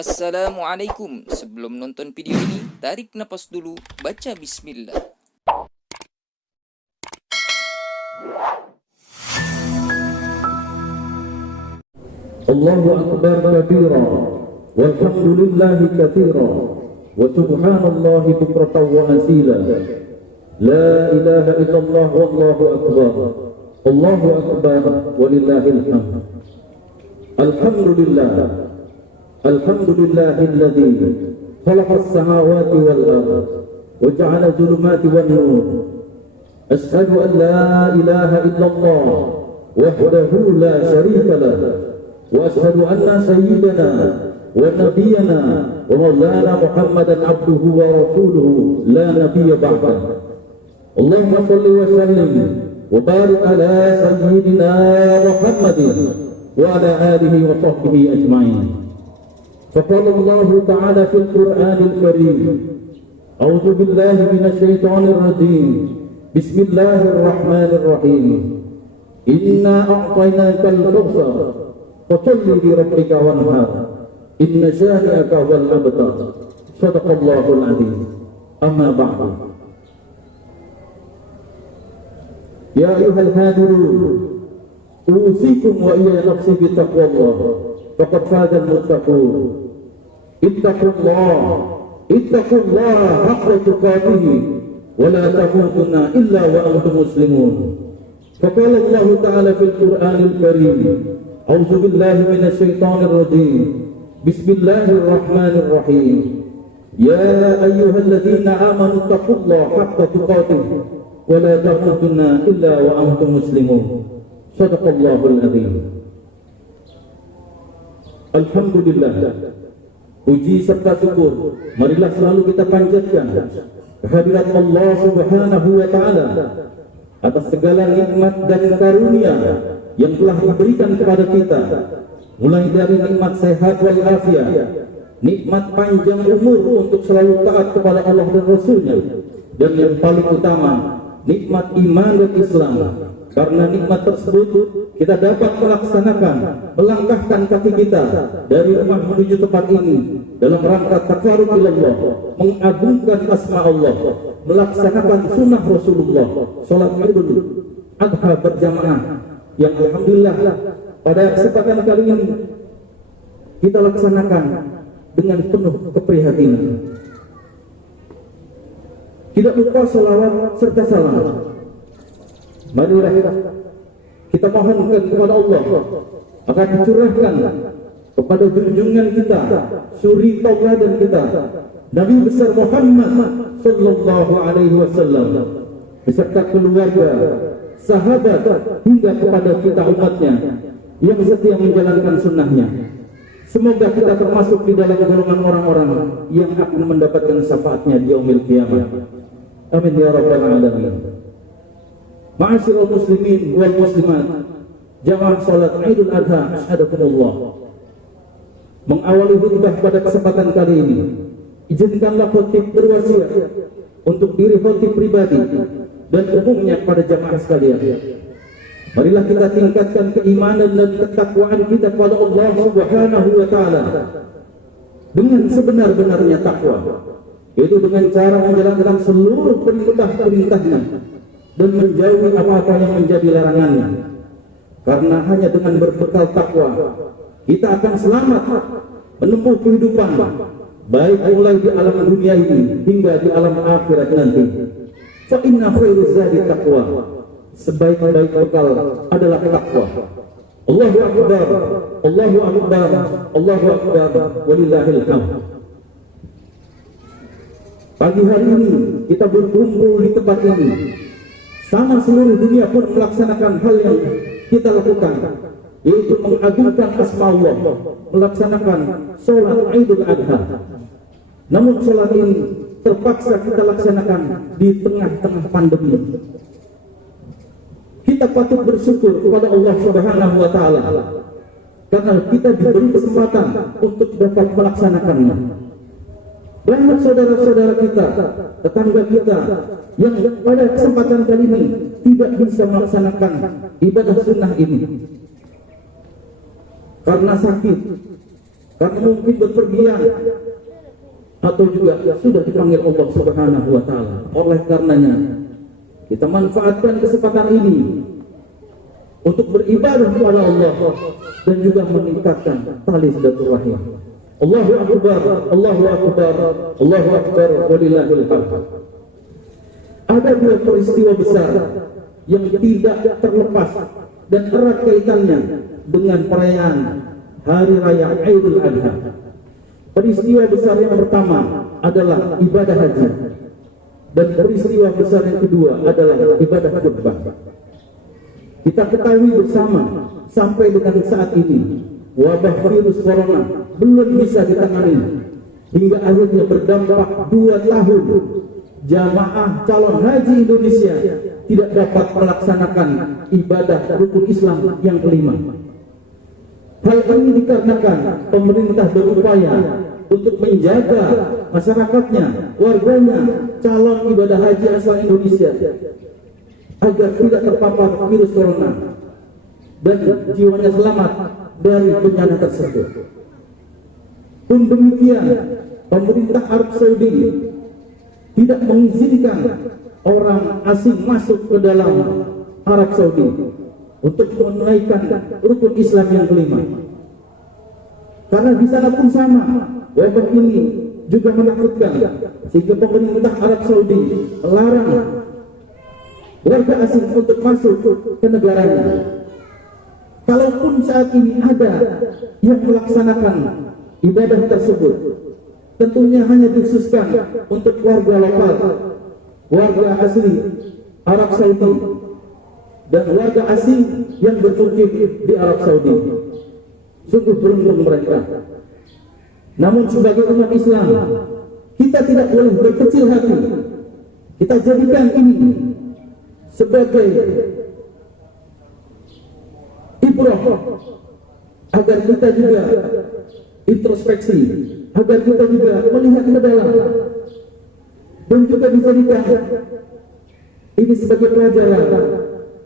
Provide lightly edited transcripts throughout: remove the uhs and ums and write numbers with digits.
Assalamualaikum. Sebelum nonton video ini, tarik napas dulu, baca bismillah. Allahu akbar kabira walhamdulillahi katsira wa subhanallahi bukratan wa asila. La ilaha illallah wallahu akbar. Allahu akbar walillahil hamd. Alhamdulillah. Alhamdulillahilladzi khalaqas samawati wal ardh wa ja'ala dhulumati wan nur. Ashhadu an la ilaha illallah wahdahu la syarika lahu wa ashhadu anna sayyidana wa nabiyyana wa maulana Muhammadan abduhu wa rasuluhu la nabiyya ba'dah. Allahumma shalli wa sallim wa barik ala sayyidina Muhammadin wa ala alihi wa sahbihi ajma'in. Faqala Allah ta'ala fil Qur'anil Karim, a'udzu billahi minasy syaithanir rajim. Bismillahirrahmanirrahim. Inna a'tainakal kautsar fasholli li rabbika wanhar. Inna syani'aka wal abtar. Shadaqallahul azim. Amma ba'du. Ya ayyuhal hadirun, usikum wa iyya nafsi bi taqwallah. Faqad fazal muttaqun. Ittaqullah haqqa tuqatih wa la tamutunna illa wa antum muslimun. Faqala Allah ta'ala fil Qur'anil Karim, a'udzu billahi minasy syaithanir rajim. Bismillahirrahmanirrahim. Ya ayyuhalladzina amanu taqullaha haqqa tuqatih wa la tamutunna illa wa antum muslimun. Shadaqallahul azim. Alhamdulillah, puji serta syukur marilah selalu kita panjatkan kehadirat Allah Subhanahu wa ta'ala atas segala nikmat dan karunia yang telah diberikan kepada kita, mulai dari nikmat sehat wal afiat, nikmat panjang umur untuk selalu taat kepada Allah dan Rasul-Nya, dan yang paling utama nikmat iman dan Islam. Karena nikmat tersebut kita dapat melangkahkan kaki kita dari rumah menuju tempat ini dalam rangka taqarrub ilallah, mengagungkan asma Allah, melaksanakan sunnah Rasulullah, salat Idul Adha berjamaah yang alhamdulillah pada kesempatan kali ini kita laksanakan dengan penuh keprihatinan. Tidak lupa salawat serta salam. Marilah kita mohonkan kepada Allah agar dicurahkan kepada junjungan kita, suri tauladan kita, Nabi besar Muhammad sallallahu alaihi wasallam beserta keluarga, sahabat hingga kepada kita umatnya yang setia menjalankan sunnahnya. Semoga kita termasuk di dalam golongan orang-orang yang akan mendapatkan syafaatnya di yaumil qiyamah. Amin ya rabbal alamin. Ma'asyiral muslimin wal muslimat, jamaah salat Idul Adha asyhadakumullah. Mengawali khutbah pada kesempatan kali ini, izinkanlah khotib berwasiat untuk diri khotib pribadi dan umumnya pada jamaah sekalian. Marilah kita tingkatkan keimanan dan ketakwaan kita kepada Allah Subhanahu wa ta'ala dengan sebenar-benarnya takwa, yaitu dengan cara menjalankan seluruh perintah-perintahnya dan menjauhi apa-apa yang menjadi larangannya. Karena hanya dengan berbekal takwa kita akan selamat menempuh kehidupan, baik mulai di alam dunia ini hingga di alam akhirat nanti. Fa inna khairuz zadi taqwa. Sebaik-baik bekal adalah takwa. Allahu akbar, Allahu akbar, Allahu akbar, walillahil hamd. Pagi hari ini kita berkumpul di tempat ini, sama seluruh dunia pun melaksanakan hal yang kita lakukan, yaitu mengagungkan asma Allah, melaksanakan sholat Idul Adha. Namun sholat ini terpaksa kita laksanakan di tengah-tengah pandemi. Kita patut bersyukur kepada Allah Subhanahu wa ta'ala karena kita diberi kesempatan untuk dapat melaksanakannya. Banyak saudara-saudara kita, tetangga kita yang pada kesempatan kali ini tidak bisa melaksanakan ibadah sunnah ini karena sakit, karena mungkin berpergian atau juga sudah dipanggil Allah Subhanahu wa taala. Oleh karenanya kita manfaatkan kesempatan ini untuk beribadah kepada Allah dan juga meningkatkan tali silaturahim. Allahu akbar, Allahu akbar, Allahu akbar, walillahil hamd. Ada dua peristiwa besar yang tidak terlepas dan erat kaitannya dengan perayaan Hari Raya Idul Adha. Peristiwa besar yang pertama adalah ibadah haji, dan peristiwa besar yang kedua adalah ibadah kurban. Kita ketahui bersama sampai dengan saat ini wabah virus corona belum bisa ditangani, hingga akhirnya berdampak 2 tahun jamaah calon haji Indonesia tidak dapat melaksanakan ibadah rukun Islam yang kelima. Hal ini dikarenakan pemerintah berupaya untuk menjaga masyarakatnya, warganya, calon ibadah haji asal Indonesia agar tidak terpapar virus corona dan jiwanya selamat dari bencana tersebut. Pun demikian, pemerintah Arab Saudi tidak mengizinkan orang asing masuk ke dalam Arab Saudi untuk menunaikan rukun Islam yang kelima. Karena di sana pun sama, wabah ini juga menakutkan, sehingga pemerintah Arab Saudi melarang warga asing untuk masuk ke negaranya. Kalaupun saat ini ada yang melaksanakan ibadah tersebut, tentunya hanya dikhususkan untuk warga lokal, warga asli Arab Saudi, dan warga asing yang bermukim di Arab Saudi. Sungguh beruntung mereka. Namun sebagai umat Islam, kita tidak boleh berkecil hati. Kita jadikan ini sebagai ibrah, agar kita juga introspeksi, agar kita juga melihat ke dalam, dan juga dijadikan ini sebagai pelajaran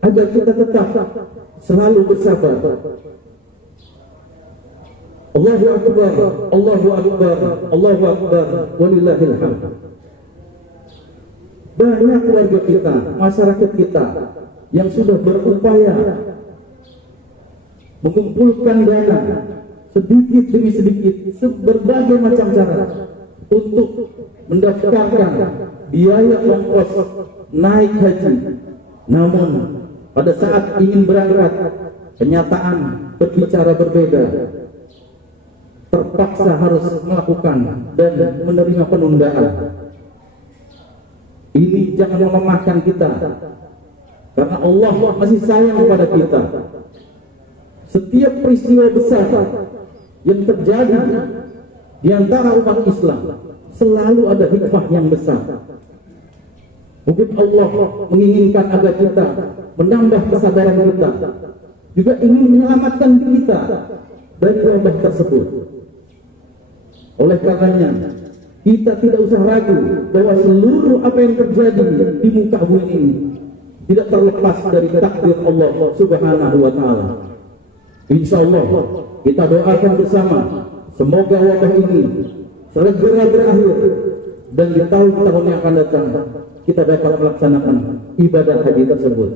agar kita tetap selalu bersabar. Allahu akbar, Allahu akbar, Allahu akbar, walillahil hamd. Banyak keluarga kita, masyarakat kita yang sudah berupaya mengumpulkan dana sedikit demi sedikit, berbagai macam cara untuk mendaftarkan biaya ongkos naik haji. Namun pada saat ingin berangkat, kenyataan berbicara berbeda. Terpaksa harus melakukan dan menerima penundaan. Ini jangan melemahkan kita, karena Allah masih sayang kepada kita. Setiap peristiwa besar yang terjadi di antara umat Islam selalu ada hikmah yang besar. Mungkin Allah menginginkan agar kita menambah kesadaran kita, juga ingin menyelamatkan kita dari wabah tersebut. Oleh karenanya, kita tidak usah ragu bahwa seluruh apa yang terjadi di muka bumi ini tidak terlepas dari takdir Allah Subhanahu wa taala. Insya Allah kita doakan bersama, semoga wabah ini segera berakhir dan di tahun-tahun yang akan datang kita dapat melaksanakan ibadah haji tersebut.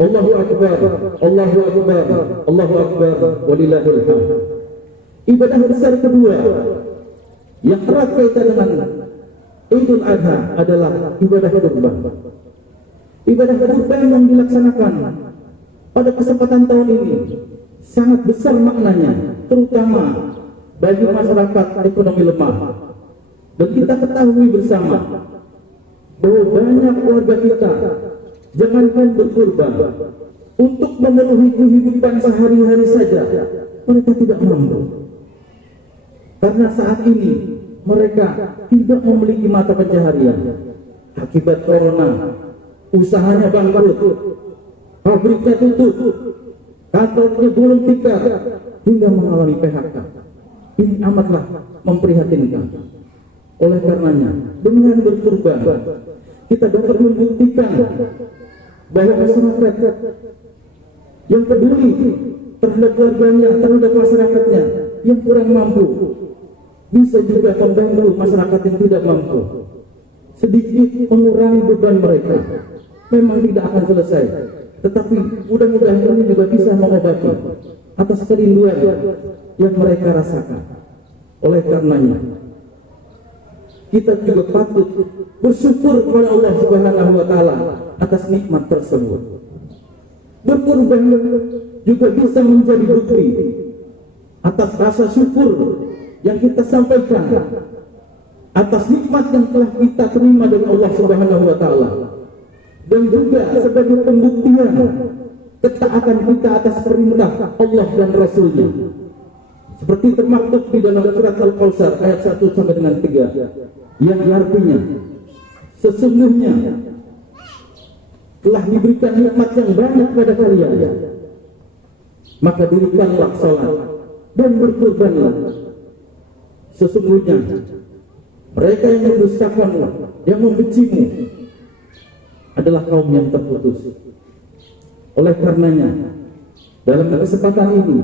Allahu akbar, Allahu akbar, Allahu akbar, walillahil hamd. Ibadah besar kedua yang erat kaitan dengan Idul Adha adalah ibadah kurban. Ibadah kurban yang dilaksanakan pada kesempatan tahun ini sangat besar maknanya, terutama bagi masyarakat ekonomi lemah. Dan kita ketahui bersama bahwa banyak keluarga kita jangankan berkurban, untuk memenuhi kehidupan sehari-hari saja mereka tidak mampu. Karena saat ini mereka tidak memiliki mata pencaharian akibat corona. Usahanya bangkrut, pabriknya tutup, kantornya gulung tikar, hingga mengalami PHK. Ini amatlah memprihatinkan. Oleh karenanya, dengan berkurban kita dapat membuktikan bahwa masyarakat yang peduli terhadap keluarganya, terhadap masyarakatnya, yang kurang mampu, bisa juga membantu masyarakat yang tidak mampu, sedikit mengurangi beban mereka. Memang tidak akan selesai, tetapi mudah-mudahan ini juga bisa mengobati atas kerinduan yang mereka rasakan. Oleh karenanya, kita juga patut bersyukur kepada Allah Subhanahu wa Ta'ala atas nikmat tersebut. Berkorban juga bisa menjadi bukti atas rasa syukur yang kita sampaikan atas nikmat yang telah kita terima dari Allah Subhanahu wa Ta'ala, dan juga sebagai pembuktian ketaatan kita atas perintah Allah dan Rasul-Nya, seperti termaktub di dalam surat Al-Kautsar ayat 1 sampai dengan 3, yang artinya sesungguhnya telah diberikan nikmat yang banyak kepada kalian, maka dirikanlah salat dan berkorbanlah. Sesungguhnya mereka yang mendustakanmu, yang membencimu, adalah kaum yang terputus. Oleh karenanya, dalam kesempatan ini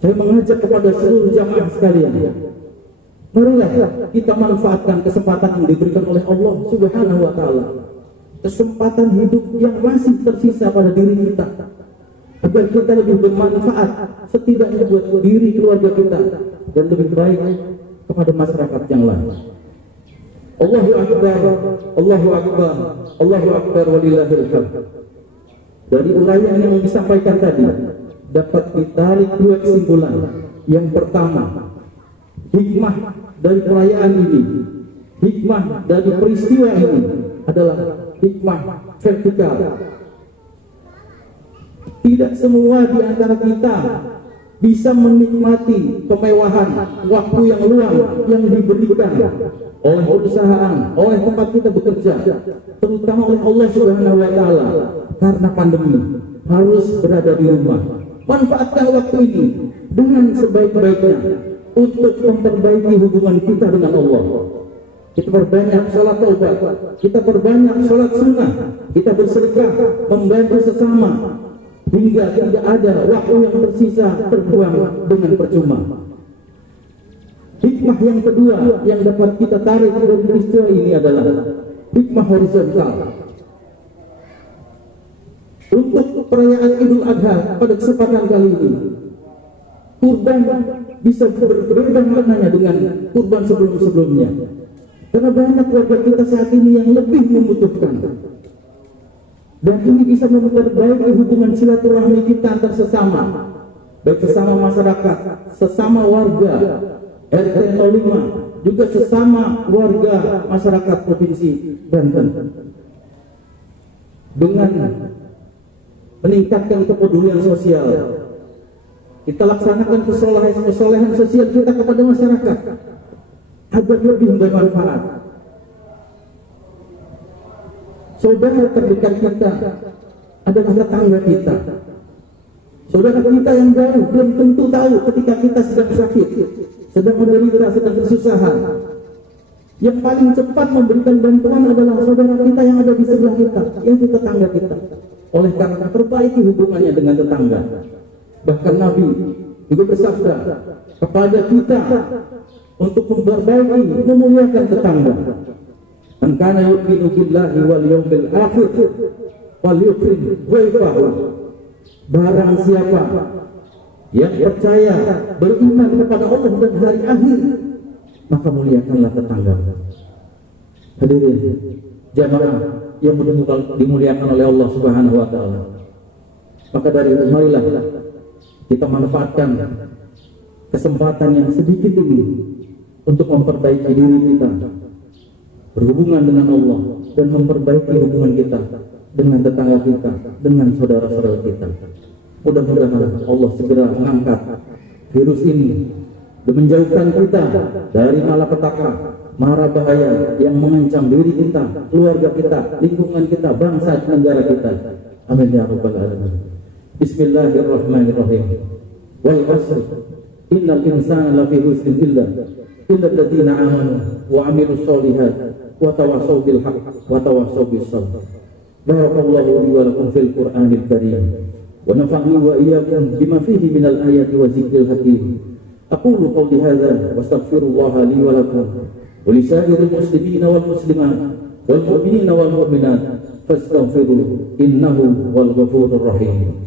saya mengajak kepada seluruh jamaah sekalian, marilah kita manfaatkan kesempatan yang diberikan oleh Allah Subhanahu wa Ta'ala, kesempatan hidup yang masih tersisa pada diri kita, agar kita lebih bermanfaat setidaknya buat diri keluarga kita dan lebih baik kepada masyarakat yang lain. Allahu Akbar, Allahu Akbar, Allahu Akbar walillahil hamd. Dari uraian yang disampaikan tadi dapat ditarik dua kesimpulan. Yang pertama, hikmah dari perayaan ini, hikmah dari peristiwa ini adalah hikmah vertikal. Tidak semua di antara kita bisa menikmati kemewahan waktu yang luang yang diberikan oleh perusahaan, oleh tempat kita bekerja, terutama oleh Allah Subhanahu wa Ta'ala. Karena pandemi harus berada di rumah. Manfaatkan waktu ini dengan sebaik-baiknya untuk memperbaiki hubungan kita dengan Allah. Kita perbanyak sholat taubat, kita perbanyak sholat sunnah, kita bersedekah, membantu sesama, hingga tidak ada waktu yang tersisa terbuang dengan percuma. Hikmah yang kedua yang dapat kita tarik dari peristiwa ini adalah hikmah horizontal. Untuk perayaan Idul Adha pada kesempatan kali ini, kurban bisa berbeda maknanya dengan kurban sebelum-sebelumnya, karena banyak warga kita saat ini yang lebih membutuhkan. Dan ini bisa memperbaiki hubungan silaturahmi kita antar sesama, baik sesama masyarakat, sesama warga RT 05, juga sesama warga masyarakat Provinsi Banten. Dengan meningkatkan kepedulian sosial, kita laksanakan kesolehan sosial kita kepada masyarakat agar lebih bermanfaat. Saudara terdekat kita adalah tetangga kita. Saudara kita yang jauh belum tentu tahu ketika kita sedang sakit, sedang menderita, sedang kesusahan. Yang paling cepat memberikan bantuan adalah saudara kita yang ada di sebelah kita, yaitu tetangga kita. Oleh karena perbaiki hubungannya dengan tetangga. Bahkan Nabi juga bersabda kepada kita untuk memperbaiki, memuliakan tetangga. Man kana yu'minu billahi wal yawmil akhir falyukrim dhaifahu. Barang siapa yang percaya, beriman kepada Allah dan hari akhir, maka muliakanlah tetangga. Hadirin jamaah yang dimuliakan oleh Allah Subhanahu wa Ta'ala, maka dari itu marilah kita manfaatkan kesempatan yang sedikit ini untuk memperbaiki diri kita, berhubungan dengan Allah, dan memperbaiki hubungan kita dengan tetangga kita, dengan saudara-saudara kita. Mudah-mudahan Allah segera mengangkat virus ini dan menjauhkan kita dari malapetaka, mara bahaya yang mengancam diri kita, keluarga kita, lingkungan kita, bangsa dan negara kita. Amin ya rabbal alamin. Bismillahirrahmanirrahim. Wal 'asr innal insana lafi khusrin illa alladziina aamanu wa 'amilus shalihat wa tawassaw bil haqq wa tawassaw bis sabr. Barakallahu li wa lakum fil Qur'anil karim ونفعني وإياكم بما فيه من الآيات والذكر الحكيم. أقول قولي هذا واستغفر الله لي ولكم ولسائر المسلمين والمسلمات والمؤمنين والمؤمنات فاستغفروا إنه هو الغفور الرحيم.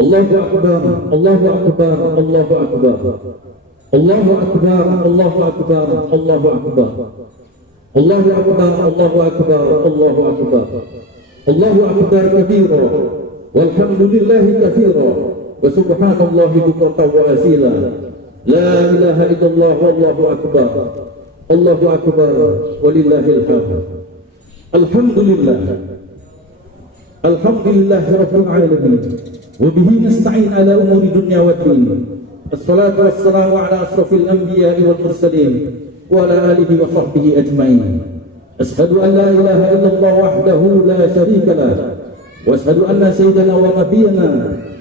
الله أكبر الله أكبر الله أكبر الله أكبر الله أكبر الله أكبر الله أكبر الله أكبر الله أكبر الله أكبر كبيرا والحمد لله كثيرا وسبحان الله بكرة وأصيلا لا إله إلا الله والله أكبر الله أكبر ولله الحمد. الحمد لله الحمد لله رب العالمين وبه نستعين على أمور الدنيا والدين. الصلاة والسلام على أشرف الأنبياء والمرسلين وعلى آله وصحبه أجمعين. أشهد أن لا إله إلا الله وحده لا شريك له وأشهد أن سيدنا ونبينا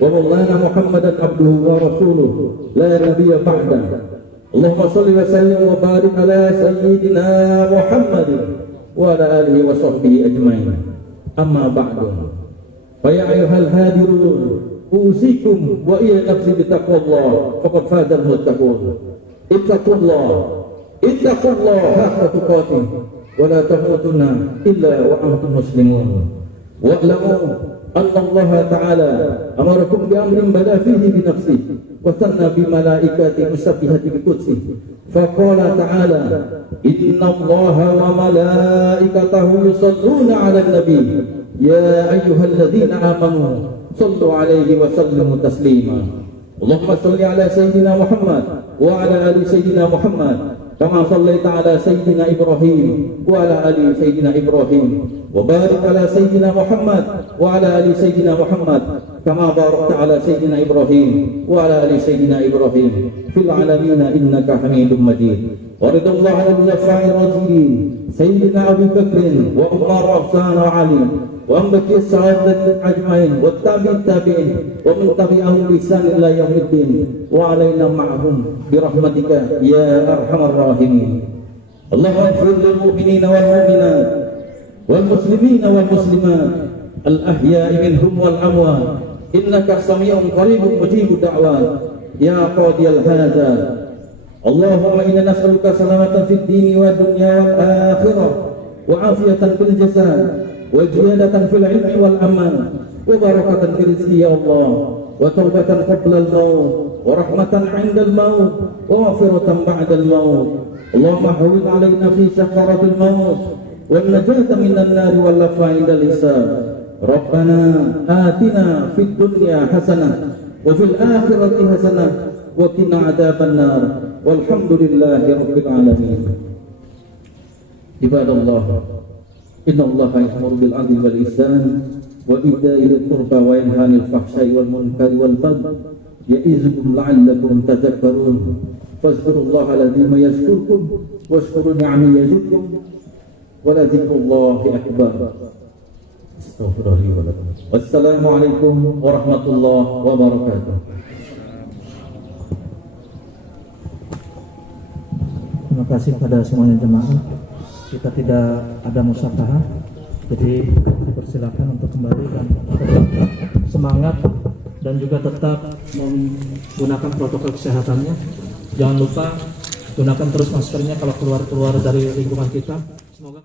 ومولانا محمدا عبده ورسوله لا نبي بعده. اللهم صل وسلم وبارك على سيدنا محمد وعلى آله وصحبه أجمعين. أما بعد فيا أيها الهادرون أوصيكم وإيا نفسي بتقوى الله فقد فاز المتقون. اتقوا الله حق تقاته ولا تموتن إلا وأنتم مسلمون. واعلموا أن الله تعالى أمركم بأمر بدا فيه بنفسه وثنى بملائكته مسبحة بقدسه فقال تعالى إن الله وملائكته يصلون على النبي يا أيها الذين آمنوا صلوا عليه وسلموا تسليما. اللهم صل على سيدنا محمد وعلى آل سيدنا محمد كما صليت على سيدنا إبراهيم وعلى آل سيدنا إبراهيم وبارك على سيدنا محمد وعلى آل سيدنا محمد كما باركت على سيدنا إبراهيم وعلى آل سيدنا إبراهيم في العالمين إنك حميد مجيد. ورضي الله عن الخلفاء الراشدين سيدنا أبي بكر وعمر وعثمان وعلي وعن بقية الصحابة أجمعين والتابعين ومن تبعهم بإحسان إلى يوم الدين وعلينا معهم برحمتك يا أرحم الراحمين. اللهم اغفر للمؤمنين والمؤمنات والمسلمين والمسلمات الأحياء منهم والأموات إنك سميع قريب مجيب الدعوات يا قاضي الحاجات. اللهم إنا نسألك سلامة في الدين والدنيا والآخرة وعافية في الجسد وزيادة في العلم والأمان وبركة في الرزق يا الله وتوبة قبل الموت ورحمة عند الموت ومغفرة بعد الموت. اللهم هون علينا في سكرات الموت والنجاة من النار واللفظ عند الحساب. ربنا آتنا في الدنيا حسنة وفي الآخرة حسنة وقنا عذاب النار والحمد لله رب العالمين. عباد الله إن الله يأمر بالعدل والإحسان وإيتاء ذي القربى وينهى عن الفحشاء والمنكر والبغي يعظكم لعلكم تذكرون. فاذكروا الله العظيم يذكركم واشكروا نعمه يزدكم ولذكر الله أكبر. Wassalamu alaikum warahmatullahi wabarakatuh. Terima kasih kepada semuanya jemaah. Kita tidak ada musyafaah, jadi dipersilakan untuk kembali dan tetap semangat dan juga tetap menggunakan protokol kesehatannya. Jangan lupa gunakan terus maskernya kalau keluar dari lingkungan kita. Semoga